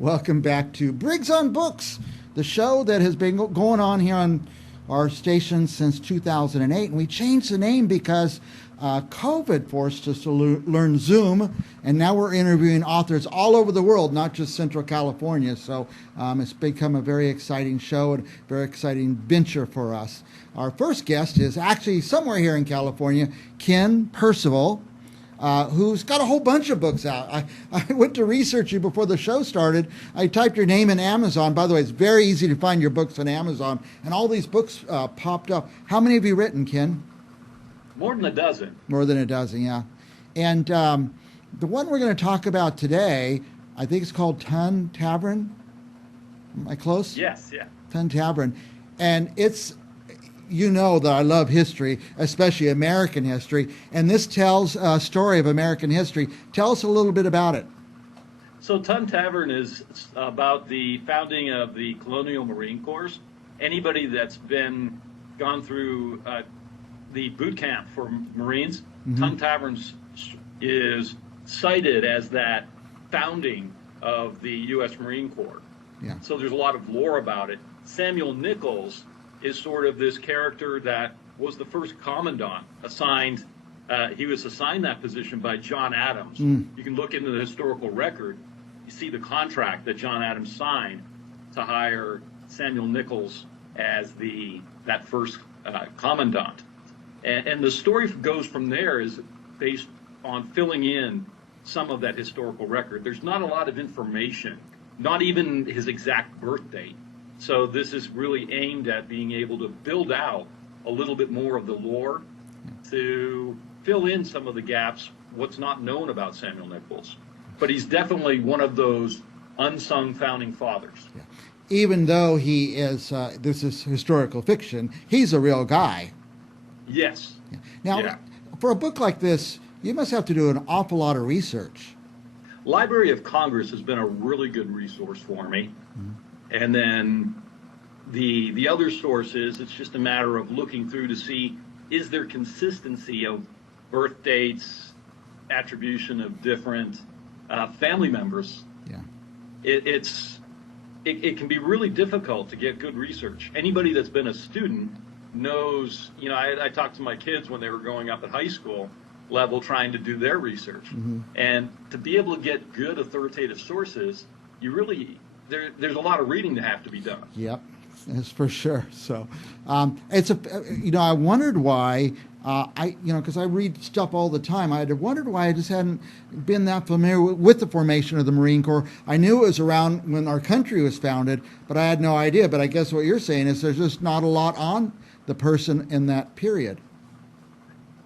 Welcome back to Briggs on Books, the show that has been going on here on our station since 2008. And we changed the name because COVID forced us to learn Zoom. And now we're interviewing authors all over the world, not just Central California. So it's become a very exciting show and very exciting venture for us. Our first guest is actually somewhere here in California, Ken Percival, who's got a whole bunch of books out. I went to research you before the show started. I typed your name in Amazon. By the way, it's very easy to find your books on Amazon. And all these books popped up. How many have you written, Ken? More than a dozen. More than a dozen, yeah. And the one we're going to talk about today, I think it's called Tun Tavern. Am I close? Yes, yeah. Tun Tavern. And it's... You know that I love history, especially American history, and this tells a story of American history. Tell us a little bit about it. So Tun Tavern is about the founding of the Colonial Marine Corps. Anybody that's gone through the boot camp for Marines, Tun Tavern is cited as that founding of the U.S. Marine Corps. Yeah. So there's a lot of lore about it. Samuel Nichols is sort of this character that was the first commandant assigned. He was assigned that position by John Adams. You can look into the historical record. You see the contract that John Adams signed to hire Samuel Nichols as that first commandant. And the story goes from there is based on filling in some of that historical record. There's not a lot of information, not even his exact birth date. So this is really aimed at being able to build out a little bit more of the lore to fill in some of the gaps, what's not known about Samuel Nichols. But he's definitely one of those unsung founding fathers. Yeah. Even though he is, this is historical fiction, he's a real guy. Yes. Yeah. Now, for a book like this, you must have to do an awful lot of research. Library of Congress has been a really good resource for me. And then the other sources, it's just a matter of looking through to see, is there consistency of birth dates, attribution of different family members? Yeah. It can be really difficult to get good research. Anybody that's been a student knows, I talked to my kids when they were growing up at high school level trying to do their research. And to be able to get good authoritative sources, there's a lot of reading that have to be done. Yep, that's for sure. So, I wondered why, because I read stuff all the time. I had wondered why I just hadn't been that familiar with the formation of the Marine Corps. I knew it was around when our country was founded, but I had no idea. But I guess what you're saying is there's just not a lot on the person in that period.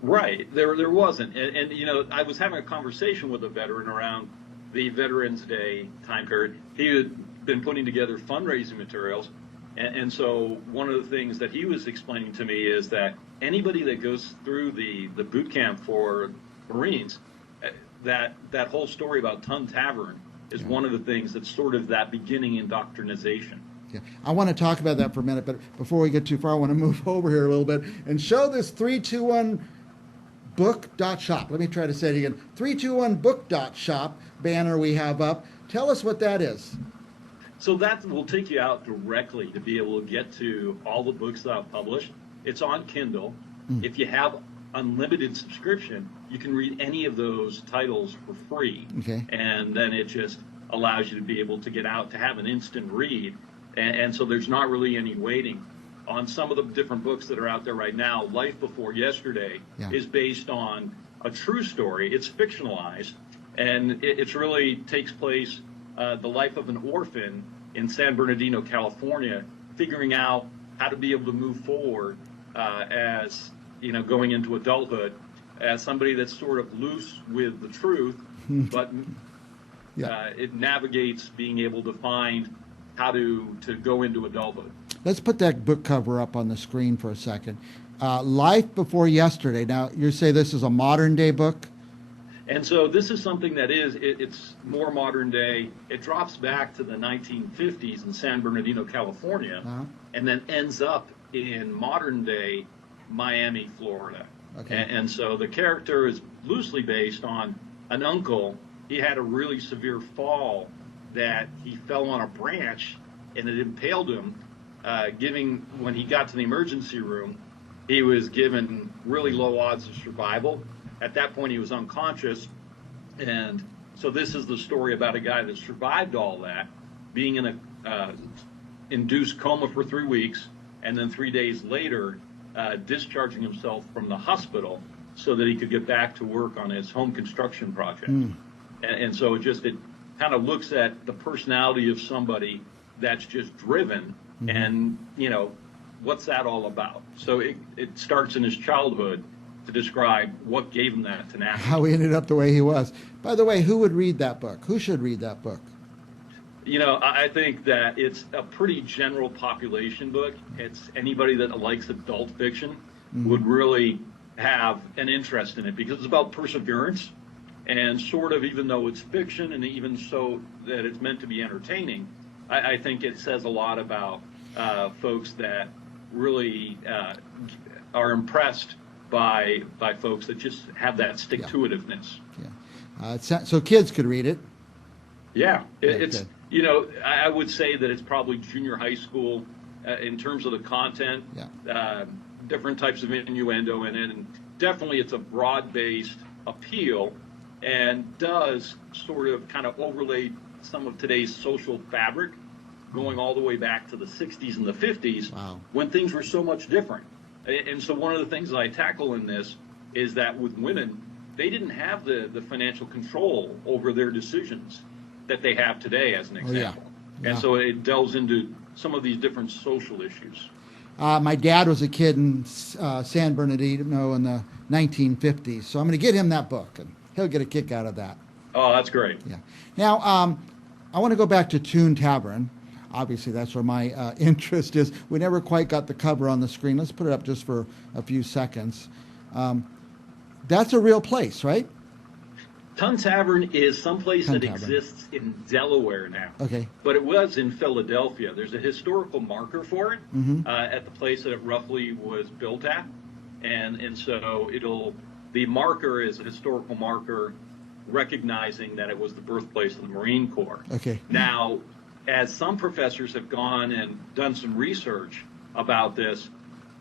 Right, there wasn't. And I was having a conversation with a veteran around the Veterans Day time period. He had been putting together fundraising materials, and so one of the things that he was explaining to me is that anybody that goes through the boot camp for Marines, that whole story about Tun Tavern is one of the things that's sort of that beginning indoctrination. Yeah. I want to talk about that for a minute, but before we get too far, I want to move over here a little bit and show this 321book.shop. Let me try to say it again. 321book.shop banner we have up. Tell us what that is. So that will take you out directly to be able to get to all the books that I've published. It's on Kindle. If you have unlimited subscription, you can read any of those titles for free. Okay. And then it just allows you to be able to get out to have an instant read. And so there's not really any waiting. On some of the different books that are out there right now, Life Before Yesterday is based on a true story. It's fictionalized, and it really takes place the life of an orphan in San Bernardino, California, figuring out how to be able to move forward as, going into adulthood as somebody that's sort of loose with the truth, but it navigates being able to find how to go into adulthood. Let's put that book cover up on the screen for a second. Life Before Yesterday. Now, you say this is a modern day book? And so this is something that it's more modern day. It drops back to the 1950s in San Bernardino, California, and then ends up in modern day Miami, Florida. Okay. And so the character is loosely based on an uncle. He had a really severe fall that he fell on a branch and it impaled him. When he got to the emergency room, he was given really low odds of survival. At that point, he was unconscious. And so this is the story about a guy that survived all that, being in a induced coma for 3 weeks, and then 3 days later, discharging himself from the hospital so that he could get back to work on his home construction project. And so it kind of looks at the personality of somebody that's just driven, and what's that all about? So it starts in his childhood to describe what gave him that tenacity. How he ended up the way he was. By the way, who would read that book? Who should read that book? I think that it's a pretty general population book. It's anybody that likes adult fiction would really have an interest in it, because it's about perseverance, and sort of, even though it's fiction and even so that it's meant to be entertaining, I think it says a lot about folks that really are impressed by folks that just have that stick-to-itiveness. So kids could read it. Yeah, it's I would say that it's probably junior high school in terms of the content. Different types of innuendo in it, and definitely it's a broad-based appeal, and does sort of kind of overlay some of today's social fabric, going all the way back to the 60s and the 50s, when things were so much different. And so one of the things that I tackle in this is that with women, they didn't have the financial control over their decisions that they have today, as an example. And so it delves into some of these different social issues. My dad was a kid in San Bernardino in the 1950s, so I'm going to get him that book, and he'll get a kick out of that. Oh, that's great. Now, I want to go back to Tun Tavern. Obviously, that's where my interest is. We never quite got the cover on the screen. Let's put it up just for a few seconds. That's a real place, right? Tun Tavern is someplace that exists in Delaware now. Okay. But it was in Philadelphia. There's a historical marker for it at the place that it roughly was built at. And so the marker is a historical marker recognizing that it was the birthplace of the Marine Corps. Okay. Now, as some professors have gone and done some research about this,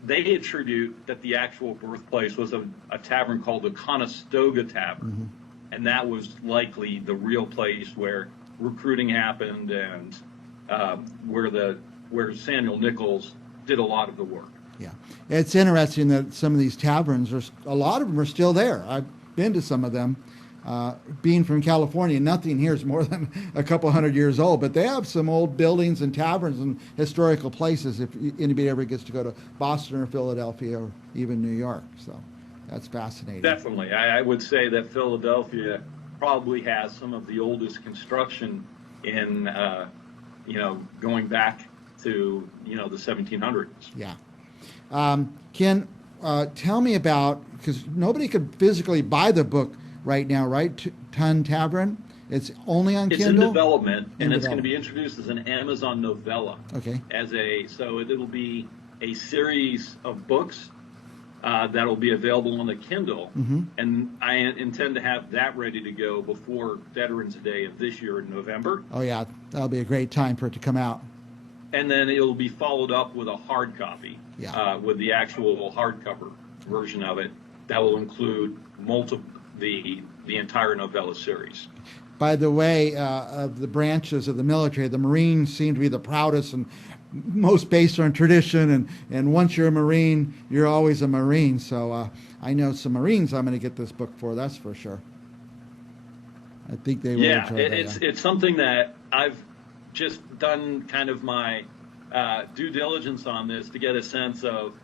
they attribute that the actual birthplace was a tavern called the Conestoga Tavern. And that was likely the real place where recruiting happened, and where Samuel Nichols did a lot of the work. Yeah. It's interesting that some of these taverns, a lot of them are still there. I've been to some of them. Being from California, nothing here is more than a couple hundred years old, but they have some old buildings and taverns and historical places if anybody ever gets to go to Boston or Philadelphia or even New York. So that's fascinating. Definitely. I would say that Philadelphia probably has some of the oldest construction in, going back to, the 1700s. Yeah. Ken, tell me about, because nobody could physically buy the book right now, right? Tun Tavern. It's only on Kindle? It's in development, and it's going to be introduced as an Amazon novella. Okay. So it'll be a series of books that'll be available on the Kindle, and I intend to have that ready to go before Veterans Day of this year in November. Oh yeah, that'll be a great time for it to come out. And then it'll be followed up with a hard copy, with the actual hardcover version of it. That will include the entire novella series. By the way, of the branches of the military, the Marines seem to be the proudest and most based on tradition. And once you're a Marine, you're always a Marine. So I know some Marines I'm going to get this book for, that's for sure. I think they will enjoy it. It's something that I've just done kind of my due diligence on this to get a sense of,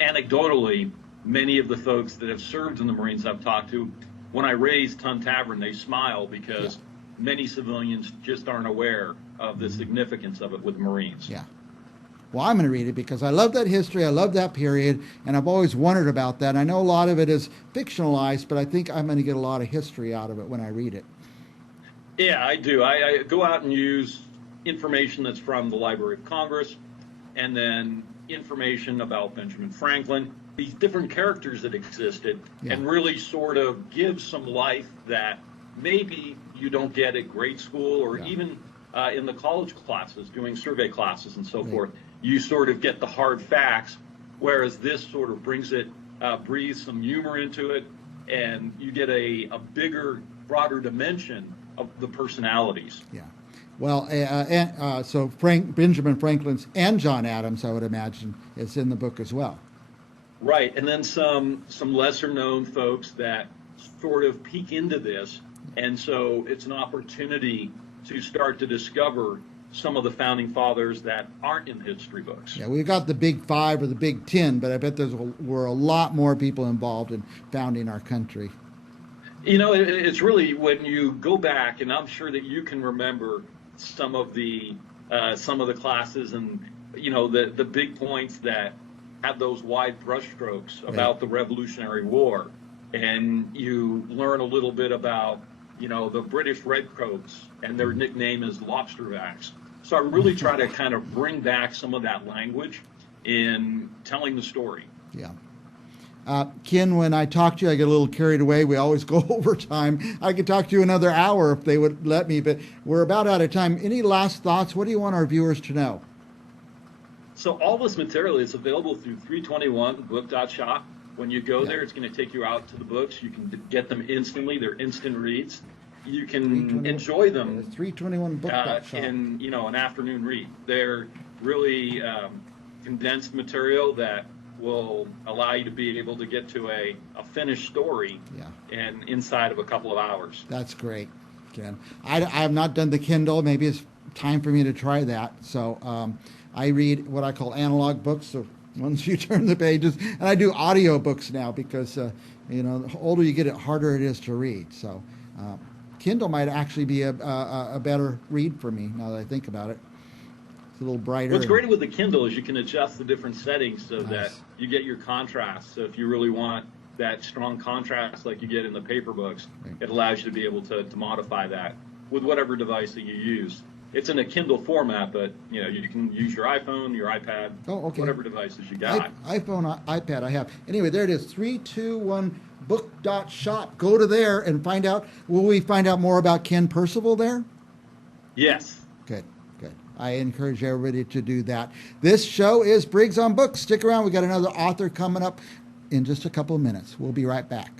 anecdotally, many of the folks that have served in the Marines I've talked to, when I raise Tun Tavern, they smile because many civilians just aren't aware of the significance of it with Marines. Yeah. Well, I'm going to read it because I love that history, I love that period, and I've always wondered about that. I know a lot of it is fictionalized, but I think I'm going to get a lot of history out of it when I read it. Yeah, I do. I go out and use information that's from the Library of Congress, and then information about Benjamin Franklin, these different characters that existed, and really sort of give some life that maybe you don't get at grade school or Yeah. even in the college classes, doing survey classes and so Right. forth. You sort of get the hard facts, whereas this sort of brings it, breathes some humor into it, and you get a bigger, broader dimension of the personalities. Yeah. Well, so Benjamin Franklin's and John Adams, I would imagine, is in the book as well. Right, and then some lesser known folks that sort of peek into this, and so it's an opportunity to start to discover some of the founding fathers that aren't in the history books. Yeah, we've got the Big Five or the Big Ten, but I bet were a lot more people involved in founding our country. You know, it's really when you go back, and I'm sure that you can remember some of the classes, and you know the big points that have those wide brushstrokes about Right. the Revolutionary War, and you learn a little bit about the British Redcoats, and their nickname is lobsterbacks. So I really try to kind of bring back some of that language in telling the story. Yeah. Ken, when I talk to you, I get a little carried away. We always go over time. I could talk to you another hour if they would let me, but we're about out of time. Any last thoughts? What do you want our viewers to know? So all this material is available through 321book.shop. When you go there, it's going to take you out to the books. You can get them instantly. They're instant reads. You can enjoy them 321book.shop. in an afternoon read. They're really condensed material that will allow you to be able to get to a finished story and inside of a couple of hours. That's great, Ken. I have not done the Kindle. Maybe it's time for me to try that. So I read what I call analog books. So once you turn the pages, and I do audio books now because the older you get, the harder it is to read. So Kindle might actually be a better read for me now that I think about it. It's a little brighter. What's great with the Kindle is you can adjust the different settings so Nice. that you get your contrast. So if you really want that strong contrast like you get in the paper books, Right. it allows you to be able to modify that with whatever device that you use. It's in a Kindle format, but you can use your iPhone, your iPad, Oh, okay. whatever devices you got. iPhone, iPad I have. Anyway, there it is, 321book.shop. Go to there and find out. Will we find out more about Ken Percival there? Yes. Good, good. I encourage everybody to do that. This show is Briggs on Books. Stick around. We got another author coming up in just a couple of minutes. We'll be right back.